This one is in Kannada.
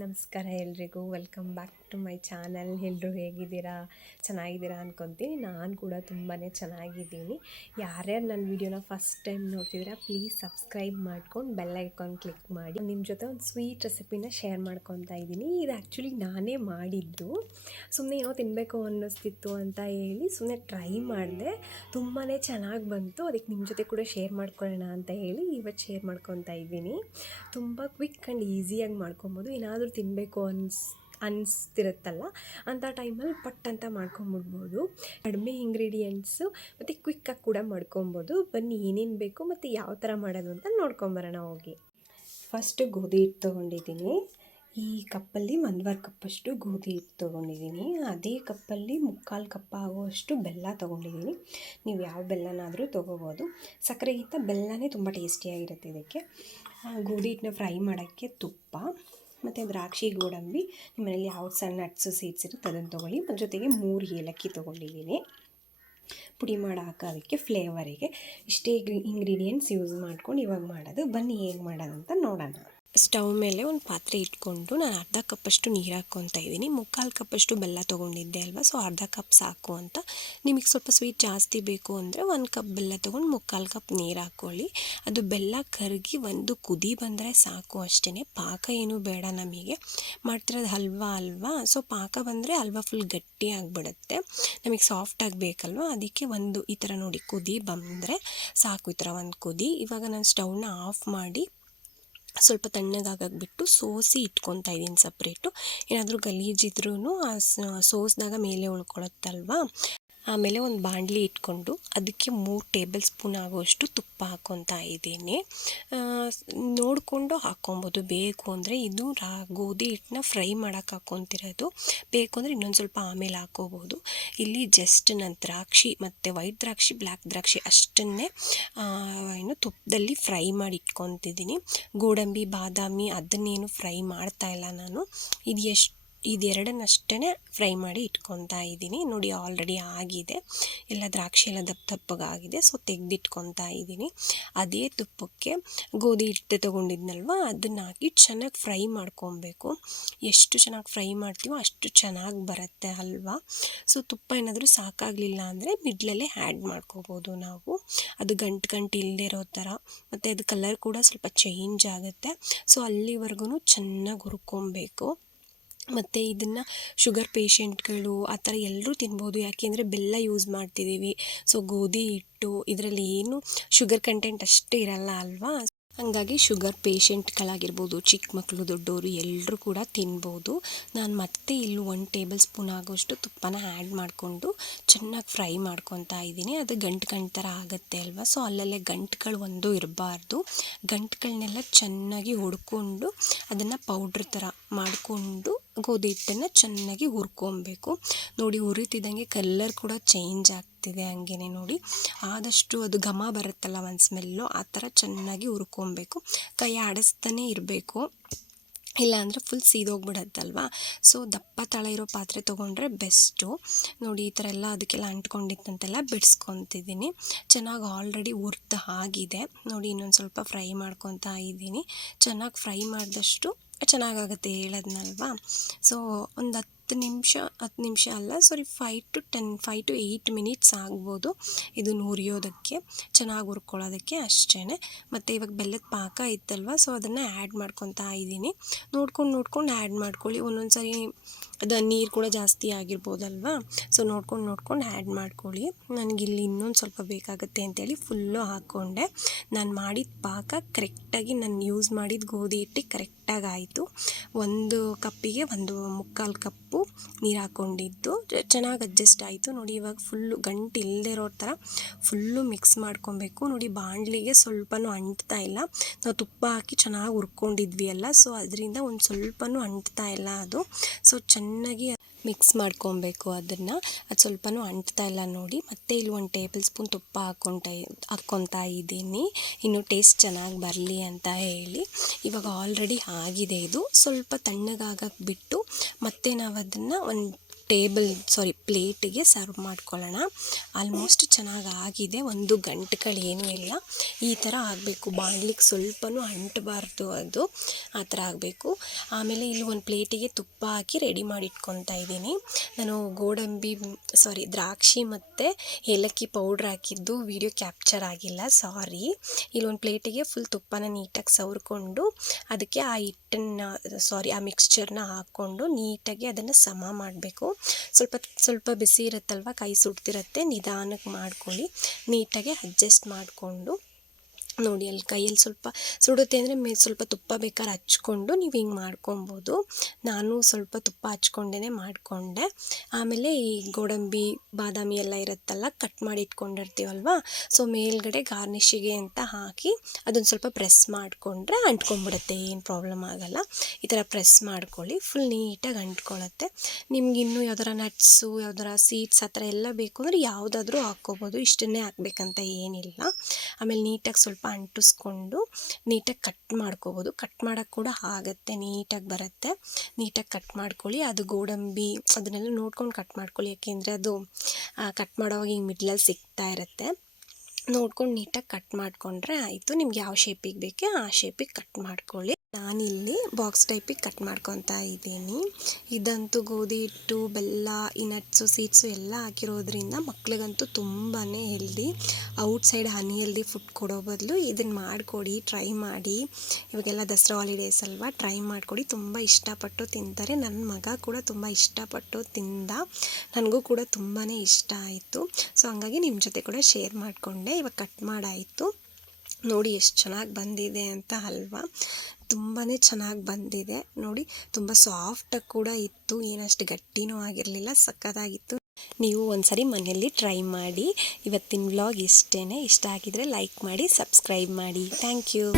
ನಮಸ್ಕಾರ ಎಲ್ರಿಗೂ, welcome back to my channel. ಎಲ್ಲರೂ ಹೇಗಿದ್ದೀರಾ? ಚೆನ್ನಾಗಿದ್ದೀರಾ ಅಂದ್ಕೊತೀನಿ. ನಾನು ಕೂಡ ತುಂಬಾ ಚೆನ್ನಾಗಿದ್ದೀನಿ. ಯಾರ್ಯಾರು ನನ್ನ ವೀಡಿಯೋನ ಫಸ್ಟ್ ಟೈಮ್ ನೋಡ್ತಿದ್ದೀರಾ, ಪ್ಲೀಸ್ ಸಬ್ಸ್ಕ್ರೈಬ್ ಮಾಡ್ಕೊಂಡು ಬೆಲ್ ಐಕಾನ್ ಕ್ಲಿಕ್ ಮಾಡಿ. ನಿಮ್ಮ ಜೊತೆ ಒಂದು ಸ್ವೀಟ್ ರೆಸಿಪಿನ ಶೇರ್ ಮಾಡ್ಕೊತಾ ಇದ್ದೀನಿ. ಇದು ಆ್ಯಕ್ಚುಲಿ ನಾನೇ ಮಾಡಿದ್ದು. ಸುಮ್ಮನೆ ಏನೋ ತಿನ್ನಬೇಕು ಅನ್ನಿಸ್ತಿತ್ತು ಅಂತ ಹೇಳಿ ಸುಮ್ಮನೆ ಟ್ರೈ ಮಾಡಿದೆ. ತುಂಬಾ ಚೆನ್ನಾಗಿ ಬಂತು. ಅದಕ್ಕೆ ನಿಮ್ಮ ಜೊತೆ ಕೂಡ ಶೇರ್ ಮಾಡ್ಕೊಳ್ಳೋಣ ಅಂತ ಹೇಳಿ ಇವತ್ತು ಶೇರ್ ಮಾಡ್ಕೊತಾ ಇದ್ದೀನಿ. ತುಂಬ ಕ್ವಿಕ್ ಆ್ಯಂಡ್ ಈಸಿಯಾಗಿ ಮಾಡ್ಕೊಬೋದು. ಏನಾದರೂ ತಿನ್ನಬೇಕು ಅನಿಸ್ತಿರುತ್ತಲ್ಲ, ಅಂಥ ಟೈಮಲ್ಲಿ ಪಟ್ ಅಂತ ಮಾಡ್ಕೊಂಬಿಡ್ಬೋದು. ಕಡಿಮೆ ಇಂಗ್ರೀಡಿಯೆಂಟ್ಸು ಮತ್ತು ಕ್ವಿಕ್ಕಾಗಿ ಕೂಡ ಮಾಡ್ಕೊಬೋದು. ಬನ್ನಿ ಏನೇನು ಬೇಕು ಮತ್ತು ಯಾವ ಥರ ಮಾಡೋದು ಅಂತ ನೋಡ್ಕೊಂಬರೋಣ ಹೋಗಿ. ಫಸ್ಟು ಗೋಧಿ ಹಿಟ್ಟು ತೊಗೊಂಡಿದ್ದೀನಿ. ಈ ಕಪ್ಪಲ್ಲಿ 1/2 ಕಪ್ಪಷ್ಟು ಗೋಧಿ ಹಿಟ್ಟು ತೊಗೊಂಡಿದ್ದೀನಿ. ಅದೇ ಕಪ್ಪಲ್ಲಿ 3/4 ಕಪ್ ಆಗುವಷ್ಟು ಬೆಲ್ಲ ತೊಗೊಂಡಿದ್ದೀನಿ. ನೀವು ಯಾವ ಬೆಲ್ಲನಾದರೂ ತೊಗೋಬೋದು. ಸಕ್ಕರೆಗಿಂತ ಬೆಲ್ಲನೇ ತುಂಬ ಟೇಸ್ಟಿಯಾಗಿರುತ್ತೆ. ಇದಕ್ಕೆ ಗೋಧಿ ಹಿಟ್ಟನ್ನ ಫ್ರೈ ಮಾಡೋಕ್ಕೆ ತುಪ್ಪ ಮತ್ತು ದ್ರಾಕ್ಷಿ, ಗೋಡಂಬಿ, ನಿಮ್ಮ ಮನೇಲಿ ಯಾವ ಸಣ್ಣ ನಟ್ಸು ಸೀಡ್ಸ್ ಇರುತ್ತೆ ಅದನ್ನು ತೊಗೊಳ್ಳಿ. ಅದ್ರ ಜೊತೆಗೆ 3 ಏಲಕ್ಕಿ ತೊಗೊಂಡಿದ್ದೀನಿ ಪುಡಿ ಮಾಡಿ ಹಾಕೋದಕ್ಕೆ ಫ್ಲೇವರಿಗೆ. ಇಷ್ಟೇ ಇಂಗ್ರೀಡಿಯೆಂಟ್ಸ್ ಯೂಸ್ ಮಾಡ್ಕೊಂಡು ಇವಾಗ ಮಾಡೋದು. ಬನ್ನಿ ಹೇಗೆ ಮಾಡೋದಂತ ನೋಡೋಣ. ಸ್ಟವ್ ಮೇಲೆ ಒಂದು ಪಾತ್ರೆ ಇಟ್ಕೊಂಡು ನಾನು 1/2 ಕಪ್ಪಷ್ಟು ನೀರು ಹಾಕ್ಕೊತಾ ಇದ್ದೀನಿ. 3/4 ಕಪ್ಪಷ್ಟು ಬೆಲ್ಲ ತೊಗೊಂಡಿದ್ದೆ ಅಲ್ವಾ, ಸೊ 1/2 ಕಪ್ ಸಾಕು ಅಂತ. ನಿಮಗೆ ಸ್ವಲ್ಪ ಸ್ವೀಟ್ ಜಾಸ್ತಿ ಬೇಕು ಅಂದರೆ 1 ಕಪ್ ಬೆಲ್ಲ ತೊಗೊಂಡು 3/4 ಕಪ್ ನೀರು ಹಾಕ್ಕೊಳ್ಳಿ. ಅದು ಬೆಲ್ಲ ಕರಗಿ ಒಂದು ಕುದಿ ಬಂದರೆ ಸಾಕು ಅಷ್ಟೇ. ಪಾಕ ಏನೂ ಬೇಡ. ನಮಗೆ ಮಾಡ್ತಿರೋದು ಹಲ್ವಾ ಅಲ್ವಾ, ಸೊ ಪಾಕ ಬಂದರೆ ಹಲ್ವಾ ಫುಲ್ ಗಟ್ಟಿ ಆಗಿಬಿಡುತ್ತೆ. ನಮಗೆ ಸಾಫ್ಟ್ ಆಗಬೇಕಲ್ವ, ಅದಕ್ಕೆ ಒಂದು ಈ ಥರ ನೋಡಿ ಕುದಿ ಬಂದರೆ ಸಾಕು. ಈ ಥರ ಒಂದು ಕುದಿ. ಇವಾಗ ನಾನು ಸ್ಟವ್ನ ಆಫ್ ಮಾಡಿ ಸ್ವಲ್ಪ ತಣ್ಣಗಾಗಕ್ಕೆ ಬಿಟ್ಟು ಸೋಸಿ ಇಟ್ಕೊತಾ ಇದ್ದೀನಿ ಸಪ್ರೇಟು. ಏನಾದರೂ ಗಲೀಜಿದ್ರೂ ಸೋಸಿದಾಗ ಮೇಲೆ ಉಳ್ಕೊಳುತ್ತಲ್ವ. ಆಮೇಲೆ ಒಂದು ಬಾಣಲಿ ಇಟ್ಕೊಂಡು ಅದಕ್ಕೆ 3 ಟೇಬಲ್ ಸ್ಪೂನ್ ಆಗುವಷ್ಟು ತುಪ್ಪ ಹಾಕ್ಕೊತಾ ಇದ್ದೀನಿ. ನೋಡಿಕೊಂಡು ಹಾಕ್ಕೊಬೋದು. ಬೇಕು ಅಂದರೆ ಇದು ಗೋಧಿ ಹಿಟ್ಟನ್ನ ಫ್ರೈ ಮಾಡೋಕ್ಕೆ ಹಾಕ್ಕೊತಿರೋದು. ಬೇಕು ಅಂದರೆ ಇನ್ನೊಂದು ಸ್ವಲ್ಪ ಆಮೇಲೆ ಹಾಕ್ಕೋಬೋದು. ಇಲ್ಲಿ ಜಸ್ಟ್ ನಾನು ದ್ರಾಕ್ಷಿ ಮತ್ತು ವೈಟ್ ದ್ರಾಕ್ಷಿ, ಬ್ಲ್ಯಾಕ್ ದ್ರಾಕ್ಷಿ ಅಷ್ಟನ್ನೇ ತುಪ್ಪದಲ್ಲಿ ಫ್ರೈ ಮಾಡಿ ಇಟ್ಕೊತಿದ್ದೀನಿ. ಗೋಡಂಬಿ, ಬಾದಾಮಿ ಅದನ್ನೇನು ಫ್ರೈ ಮಾಡ್ತಾಯಿಲ್ಲ ನಾನು. ಇದೆರಡನ್ನಷ್ಟೇ ಫ್ರೈ ಮಾಡಿ ಇಟ್ಕೊತಾ ಇದ್ದೀನಿ. ನೋಡಿ ಆಲ್ರೆಡಿ ಆಗಿದೆ, ಎಲ್ಲ ದ್ರಾಕ್ಷಿ ಎಲ್ಲ ದಪ್ಪಗಾಗಿದೆ. ಸೊ ತೆಗೆದಿಟ್ಕೊತಾ ಇದ್ದೀನಿ. ಅದೇ ತುಪ್ಪಕ್ಕೆ ಗೋಧಿ ಹಿಟ್ಟು ತೊಗೊಂಡಿದ್ನಲ್ವ ಅದನ್ನು ಹಾಕಿ ಚೆನ್ನಾಗಿ ಫ್ರೈ ಮಾಡ್ಕೊಬೇಕು. ಎಷ್ಟು ಚೆನ್ನಾಗಿ ಫ್ರೈ ಮಾಡ್ತೀವೋ ಅಷ್ಟು ಚೆನ್ನಾಗಿ ಬರುತ್ತೆ ಅಲ್ವಾ. ಸೊ ತುಪ್ಪ ಏನಾದರೂ ಸಾಕಾಗಲಿಲ್ಲ ಅಂದರೆ ಮಿಡ್ಲಲ್ಲೇ ಆ್ಯಡ್ ಮಾಡ್ಕೋಬೋದು ನಾವು. ಅದು ಗಂಟು ಇಲ್ಲದೆ ಇರೋ ಥರ. ಮತ್ತು ಅದು ಕಲರ್ ಕೂಡ ಸ್ವಲ್ಪ ಚೇಂಜ್ ಆಗುತ್ತೆ. ಸೊ ಅಲ್ಲಿವರೆಗೂ ಚೆನ್ನಾಗಿ ಹುರ್ಕೊಬೇಕು. ಮತ್ತು ಇದನ್ನು ಶುಗರ್ ಪೇಷೆಂಟ್ಗಳು ಆ ಥರ ಎಲ್ಲರೂ ತಿನ್ಬೋದು. ಯಾಕೆಂದರೆ ಬೆಲ್ಲ ಯೂಸ್ ಮಾಡ್ತಿದ್ದೀವಿ. ಸೊ ಗೋಧಿ ಹಿಟ್ಟು ಇದರಲ್ಲಿ ಏನು ಶುಗರ್ ಕಂಟೆಂಟ್ ಅಷ್ಟೇ ಇರಲ್ಲ ಅಲ್ವಾ. ಹಾಗಾಗಿ ಶುಗರ್ ಪೇಷೆಂಟ್ಗಳಾಗಿರ್ಬೋದು, ಚಿಕ್ಕ ಮಕ್ಕಳು, ದೊಡ್ಡವರು ಎಲ್ಲರೂ ಕೂಡ ತಿನ್ಬೋದು. ನಾನು ಮತ್ತೆ ಇಲ್ಲಿ 1 ಟೇಬಲ್ ಸ್ಪೂನ್ ಆಗೋಷ್ಟು ತುಪ್ಪನ ಆ್ಯಡ್ ಮಾಡಿಕೊಂಡು ಚೆನ್ನಾಗಿ ಫ್ರೈ ಮಾಡ್ಕೊತಾ ಇದ್ದೀನಿ. ಅದು ಗಂಟು ಥರ ಆಗುತ್ತೆ ಅಲ್ವಾ. ಸೊ ಅಲ್ಲಲ್ಲೇ ಗಂಟುಗಳು ಒಂದು ಇರಬಾರ್ದು. ಗಂಟುಗಳನ್ನೆಲ್ಲ ಚೆನ್ನಾಗಿ ಹೊಡ್ಕೊಂಡು ಅದನ್ನು ಪೌಡ್ರ್ ಥರ ಮಾಡಿಕೊಂಡು ಗೋಧಿ ಹಿಟ್ಟನ್ನು ಚೆನ್ನಾಗಿ ಹುರ್ಕೊಬೇಕು. ನೋಡಿ ಹುರಿತಿದ್ದಂಗೆ ಕಲರ್ ಕೂಡ ಚೇಂಜ್ ಆಗ್ತಿದೆ. ಹಂಗೇ ನೋಡಿ ಆದಷ್ಟು ಅದು ಘಮ ಬರುತ್ತಲ್ಲ ಒಂದು ಸ್ಮೆಲ್ಲು, ಆ ಥರ ಚೆನ್ನಾಗಿ ಹುರ್ಕೊಬೇಕು. ಕೈ ಆಡಿಸ್ತಾನೆ ಇರಬೇಕು, ಇಲ್ಲಾಂದರೆ ಫುಲ್ ಸೀದೋಗ್ಬಿಡತ್ತಲ್ವ. ಸೊ ದಪ್ಪ ತಳ ಇರೋ ಪಾತ್ರೆ ತೊಗೊಂಡ್ರೆ ಬೆಸ್ಟು. ನೋಡಿ ಈ ಥರ ಎಲ್ಲ ಅದಕ್ಕೆಲ್ಲ ಅಂಟ್ಕೊಂಡಿತ್ತಂತೆಲ್ಲ ಬಿಡಿಸ್ಕೊತಿದ್ದೀನಿ. ಚೆನ್ನಾಗಿ ಆಲ್ರೆಡಿ ಹುರ್ದು ಆಗಿದೆ. ನೋಡಿ ಇನ್ನೊಂದು ಸ್ವಲ್ಪ ಫ್ರೈ ಮಾಡ್ಕೊತಾ ಇದ್ದೀನಿ. ಚೆನ್ನಾಗಿ ಫ್ರೈ ಮಾಡಿದಷ್ಟು ಚೆನ್ನಾಗಾಗುತ್ತೆ ಹೇಳೋದ್ನಲ್ವ. ಸೊ ಒಂದು 10 ನಿಮಿಷ ಅಲ್ಲ, ಸಾರಿ 5 to 8 ಮಿನಿಟ್ಸ್ ಆಗ್ಬೋದು ಇದನ್ನು ಹುರಿಯೋದಕ್ಕೆ, ಚೆನ್ನಾಗಿ ಹುರ್ಕೊಳ್ಳೋದಕ್ಕೆ ಅಷ್ಟೇ. ಮತ್ತು ಇವಾಗ ಬೆಲ್ಲದ ಪಾಕ ಇತ್ತಲ್ವ, ಸೊ ಅದನ್ನು ಆ್ಯಡ್ ಮಾಡ್ಕೊತಾ ಇದ್ದೀನಿ. ನೋಡ್ಕೊಂಡು ಆ್ಯಡ್ ಮಾಡ್ಕೊಳ್ಳಿ. ಒಂದೊಂದು ಸಾರಿ ಅದು ನೀರು ಕೂಡ ಜಾಸ್ತಿ ಆಗಿರ್ಬೋದಲ್ವ. ಸೊ ನೋಡ್ಕೊಂಡು ಆ್ಯಡ್ ಮಾಡ್ಕೊಳ್ಳಿ. ನನಗಿಲ್ಲಿ ಇನ್ನೊಂದು ಸ್ವಲ್ಪ ಬೇಕಾಗುತ್ತೆ ಅಂತೇಳಿ ಫುಲ್ಲು ಹಾಕ್ಕೊಂಡೆ. ನಾನು ಮಾಡಿದ ಪಾಕ ಕರೆಕ್ಟಾಗಿ ನಾನು ಯೂಸ್ ಮಾಡಿದ ಗೋಧಿ ಹಿಟ್ಟಿಗೆ ಕರೆಕ್ಟಾಗಿ ಆಯಿತು. 1 ಕಪ್ಪಿಗೆ 1/4 ಕಪ್ಪು ನೀರು ಹಾಕ್ಕೊಂಡಿದ್ದು ಚೆನ್ನಾಗಿ ಅಡ್ಜಸ್ಟ್ ಆಯಿತು. ನೋಡಿ ಇವಾಗ ಫುಲ್ಲು ಗಂಟು ಇಲ್ಲದೆ ಇರೋ ಥರ ಫುಲ್ಲು ಮಿಕ್ಸ್ ಮಾಡ್ಕೊಬೇಕು. ನೋಡಿ ಬಾಣಲಿಗೆ ಸ್ವಲ್ಪನೂ ಅಂಟ್ತಾ ಇಲ್ಲ. ನಾವು ತುಪ್ಪ ಹಾಕಿ ಚೆನ್ನಾಗಿ ಹುರ್ಕೊಂಡಿದ್ವಿ ಅಲ್ಲ, ಸೊ ಅದರಿಂದ ಒಂದು ಸ್ವಲ್ಪನೂ ಅಂಟ್ತಾ ಇಲ್ಲ ಅದು. ಸೊ ಚೆನ್ನಾಗಿ ಮಿಕ್ಸ್ ಮಾಡ್ಕೊಬೇಕು ಅದನ್ನು. ಅದು ಸ್ವಲ್ಪನೂ ಅಂಟ್ತಾ ಇಲ್ಲ ನೋಡಿ. ಮತ್ತು ಇಲ್ಲಿ 1 ಟೇಬಲ್ ಸ್ಪೂನ್ ತುಪ್ಪ ಹಾಕ್ಕೊತಾ ಇದ್ದೀನಿ, ಇನ್ನು ಟೇಸ್ಟ್ ಚೆನ್ನಾಗಿ ಬರಲಿ ಅಂತ ಹೇಳಿ. ಇವಾಗ ಆಲ್ರೆಡಿ ಆಗಿದೆ ಇದು. ಸ್ವಲ್ಪ ತಣ್ಣಗಾಗಕ್ಕೆ ಬಿಟ್ಟು ಮತ್ತೆ ನಾವು ಅದನ್ನು ಒಂದು ಪ್ಲೇಟಿಗೆ ಸರ್ವ್ ಮಾಡ್ಕೊಳ್ಳೋಣ. ಆಲ್ಮೋಸ್ಟ್ ಚೆನ್ನಾಗಿ ಆಗಿದೆ, ಒಂದು ಗಂಟುಗಳೇನೂ ಇಲ್ಲ. ಈ ಥರ ಆಗಬೇಕು, ಬಾಣಲಿಗೆ ಸ್ವಲ್ಪನೂ ಅಂಟಬಾರ್ದು, ಅದು ಆ ಥರ ಆಗಬೇಕು. ಆಮೇಲೆ ಇಲ್ಲಿ ಒಂದು ಪ್ಲೇಟಿಗೆ ತುಪ್ಪ ಹಾಕಿ ರೆಡಿ ಮಾಡಿ ಇಟ್ಕೊತಾ ಇದ್ದೀನಿ. ನಾನು ದ್ರಾಕ್ಷಿ ಮತ್ತು ಏಲಕ್ಕಿ ಪೌಡ್ರ್ ಹಾಕಿದ್ದು ವಿಡಿಯೋ ಕ್ಯಾಪ್ಚರ್ ಆಗಿಲ್ಲ, ಸಾರಿ. ಇಲ್ಲೊಂದು ಪ್ಲೇಟಿಗೆ ಫುಲ್ ತುಪ್ಪನ ನೀಟಾಗಿ ಸವರ್ಕೊಂಡು ಅದಕ್ಕೆ ಆ ಮಿಕ್ಸ್ಚರ್ನ ಹಾಕ್ಕೊಂಡು ನೀಟಾಗಿ ಅದನ್ನು ಸಮ ಮಾಡಬೇಕು. ಸ್ವಲ್ಪ ಬಿಸಿ ಇರುತ್ತಲ್ವ, ಕೈ ಸುಡ್ತಿರುತ್ತೆ, ನಿಧಾನಕ್ಕೆ ಮಾಡ್ಕೊಳ್ಳಿ. ನೀಟಾಗಿ ಅಡ್ಜಸ್ಟ್ ಮಾಡಿಕೊಂಡು ನೋಡಿ, ಅಲ್ಲಿ ಕೈಯಲ್ಲಿ ಸ್ವಲ್ಪ ಸುಡುತ್ತೆ ಅಂದರೆ ಸ್ವಲ್ಪ ತುಪ್ಪ ಬೇಕಾದ್ರೆ ಹಚ್ಕೊಂಡು ನೀವು ಹಿಂಗೆ ಮಾಡ್ಕೊಬೋದು. ನಾನು ಸ್ವಲ್ಪ ತುಪ್ಪ ಹಚ್ಕೊಂಡೇ ಮಾಡಿಕೊಂಡೆ. ಆಮೇಲೆ ಈ ಗೋಡಂಬಿ ಬಾದಾಮಿ ಎಲ್ಲ ಇರುತ್ತಲ್ಲ, ಕಟ್ ಮಾಡಿ ಇಟ್ಕೊಂಡಿರ್ತೀವಲ್ವ, ಸೊ ಮೇಲ್ಗಡೆ ಗಾರ್ನಿಷಿಗೆ ಅಂತ ಹಾಕಿ ಅದನ್ನು ಸ್ವಲ್ಪ ಪ್ರೆಸ್ ಮಾಡಿಕೊಂಡ್ರೆ ಅಂಟ್ಕೊಂಡ್ಬಿಡುತ್ತೆ, ಏನು ಪ್ರಾಬ್ಲಮ್ ಆಗೋಲ್ಲ. ಈ ಥರ ಪ್ರೆಸ್ ಮಾಡ್ಕೊಳ್ಳಿ, ಫುಲ್ ನೀಟಾಗಿ ಅಂಟ್ಕೊಳ್ಳುತ್ತೆ. ನಿಮ್ಗೆ ಇನ್ನೂ ಯಾವ್ದಾರ ನಟ್ಸು, ಯಾವ್ದಾರ ಸೀಡ್ಸ್ ಆ ಥರ ಎಲ್ಲ ಬೇಕು ಅಂದರೆ ಯಾವುದಾದ್ರೂ ಹಾಕ್ಕೋಬೋದು, ಇಷ್ಟನ್ನೇ ಹಾಕ್ಬೇಕಂತ ಏನಿಲ್ಲ. ಆಮೇಲೆ ನೀಟಾಗಿ ಸ್ವಲ್ಪ ಅಂಟಿಸ್ಕೊಂಡು ನೀಟಾಗಿ ಕಟ್ ಮಾಡ್ಕೋಬೋದು. ಕಟ್ ಮಾಡೋಕ್ಕೆ ಕೂಡ ಆಗುತ್ತೆ, ನೀಟಾಗಿ ಬರುತ್ತೆ. ನೀಟಾಗಿ ಕಟ್ ಮಾಡ್ಕೊಳ್ಳಿ. ಅದು ಗೋಡಂಬಿ ಅದನ್ನೆಲ್ಲ ನೋಡ್ಕೊಂಡು ಕಟ್ ಮಾಡ್ಕೊಳ್ಳಿ, ಯಾಕೆಂದರೆ ಅದು ಕಟ್ ಮಾಡೋವಾಗ ಹಿಂಗೆ ಮಿಡ್ಲಲ್ಲಿ ಸಿಗ್ತಾ ಇರುತ್ತೆ. ನೋಡ್ಕೊಂಡು ನೀಟಾಗಿ ಕಟ್ ಮಾಡಿಕೊಂಡ್ರೆ ಆಯಿತು. ನಿಮ್ಗೆ ಯಾವ ಶೇಪಿಗೆ ಬೇಕೋ ಆ ಶೇಪಿಗೆ ಕಟ್ ಮಾಡ್ಕೊಳ್ಳಿ. ನಾನಿಲ್ಲಿ ಬಾಕ್ಸ್ ಟೈಪಿಗೆ ಕಟ್ ಮಾಡ್ಕೊತಾ ಇದ್ದೀನಿ. ಇದಂತೂ ಗೋಧಿ ಹಿಟ್ಟು, ಬೆಲ್ಲ, ಈ ನಟ್ಸು, ಸೀಡ್ಸು ಎಲ್ಲ ಹಾಕಿರೋದ್ರಿಂದ ಮಕ್ಳಿಗಂತೂ ತುಂಬಾ ಹೆಲ್ದಿ. ಔಟ್ಸೈಡ್ ಅನ್ಹೆಲ್ದಿ ಫುಡ್ ಕೊಡೋ ಬದಲು ಇದನ್ನು ಮಾಡಿಕೊಡಿ, ಟ್ರೈ ಮಾಡಿ. ಇವಾಗೆಲ್ಲ ದಸರಾ ಹಾಲಿಡೇಸ್ ಅಲ್ವಾ, ಟ್ರೈ ಮಾಡಿಕೊಡಿ, ತುಂಬ ಇಷ್ಟಪಟ್ಟು ತಿಂತಾರೆ. ನನ್ನ ಮಗ ಕೂಡ ತುಂಬ ಇಷ್ಟಪಟ್ಟು ತಿಂದ, ನನಗೂ ಕೂಡ ತುಂಬಾ ಇಷ್ಟ ಆಯಿತು. ಸೊ ಹಂಗಾಗಿ ನಿಮ್ಮ ಜೊತೆ ಕೂಡ ಶೇರ್ ಮಾಡಿಕೊಂಡೆ. ಇವಾಗ ಕಟ್ ಮಾಡಾಯಿತು, ನೋಡಿ ಎಷ್ಟು ಚೆನ್ನಾಗಿ ಬಂದಿದೆ ಅಂತ ಅಲ್ವಾ. ತುಂಬಾ ಚೆನ್ನಾಗಿ ಬಂದಿದೆ ನೋಡಿ, ತುಂಬ ಸಾಫ್ಟಾಗಿ ಕೂಡ ಇತ್ತು, ಏನಷ್ಟು ಗಟ್ಟಿನೂ ಆಗಿರಲಿಲ್ಲ, ಸಕ್ಕತ್ತಾಗಿತ್ತು. ನೀವು ಒಂದ್ಸರಿ ಮನೆಯಲ್ಲಿ ಟ್ರೈ ಮಾಡಿ. ಇವತ್ತಿನ ವ್ಲಾಗ್ ಇಷ್ಟೇ. ಇಷ್ಟ ಆಗಿದ್ರೆ ಲೈಕ್ ಮಾಡಿ, ಸಬ್ಸ್ಕ್ರೈಬ್ ಮಾಡಿ. Thank you.